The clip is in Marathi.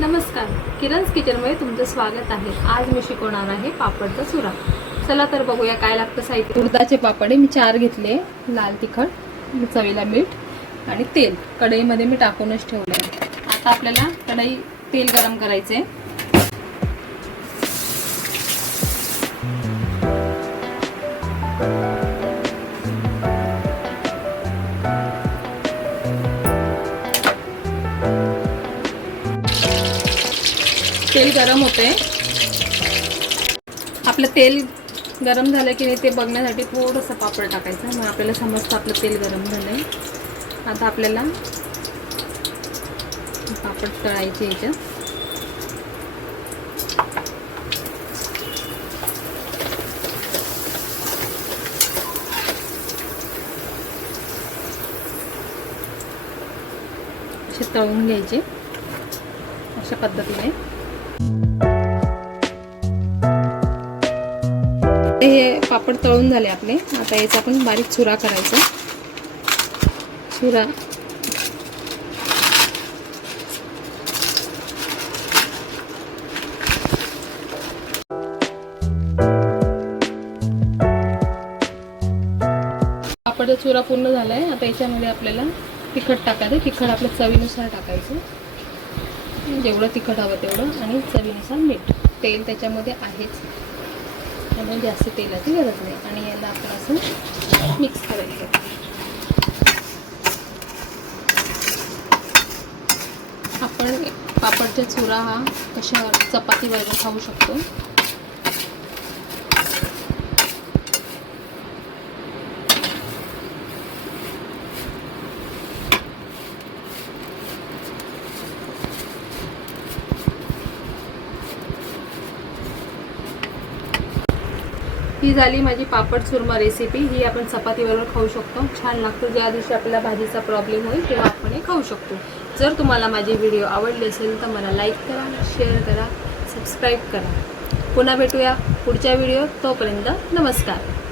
नमस्कार, किरण's किचनमध्ये तुमचं स्वागत आहे। आज मी शिकवणार आहे पापडचा चुरा। चला तर बघूया काय लागतं साहित्य। उडदाचे पापड मी 4 घेतले, लाल तिखट, चवीला मीठ आणि तेल कढईमध्ये मी टाकूनच ठेवले। आता आपल्याला कढई तेल गरम करायचे। तेल गरम होते। आपलं तेल गरम झालं की नाही ते बघण्यासाठी थोडंसं पापड टाकायचं, मग आपल्याला समजतं आपलं तेल गरम झालंय। आता आपल्याला पापड तळायचे याच्यात। असे तळून घ्यायचे अशा पद्धतीने। हे पापड तळून झाले आपले। आता याचा आपण बारीक चुरा करायचा। चुरा पापडचा चुरा पूर्ण झालाय। आता याच्यामध्ये आपल्याला तिखट टाकायचं। तिखट आपल्या चवीनुसार टाकायचं, जेवढं तिखट हवं तेवढं, आणि चवीनुसार मीठ। तेल त्याच्यामध्ये आहेच, त्यामुळे जास्त तेलाची गरज नाही। आणि याला आपण असं मिक्स करायचं। आपण पापडचा चुरा हा कशावर चपातीबरोबर खाऊ शकतो। ही झाली माझी पापड चुरमा रेसिपी। ही आपण चपातीबरोबर खाऊ शकतो, छान लागतो। ज्या दिवशी आपल्याला भाजीचा प्रॉब्लेम होईल तेव्हा आपण हे खाऊ शकतो। जर तुम्हाला माझी व्हिडिओ आवडली असेल तर मला लाईक करा, शेअर करा, सबस्क्राईब करा। पुन्हा भेटूया पुढच्या व्हिडिओ। तोपर्यंत नमस्कार।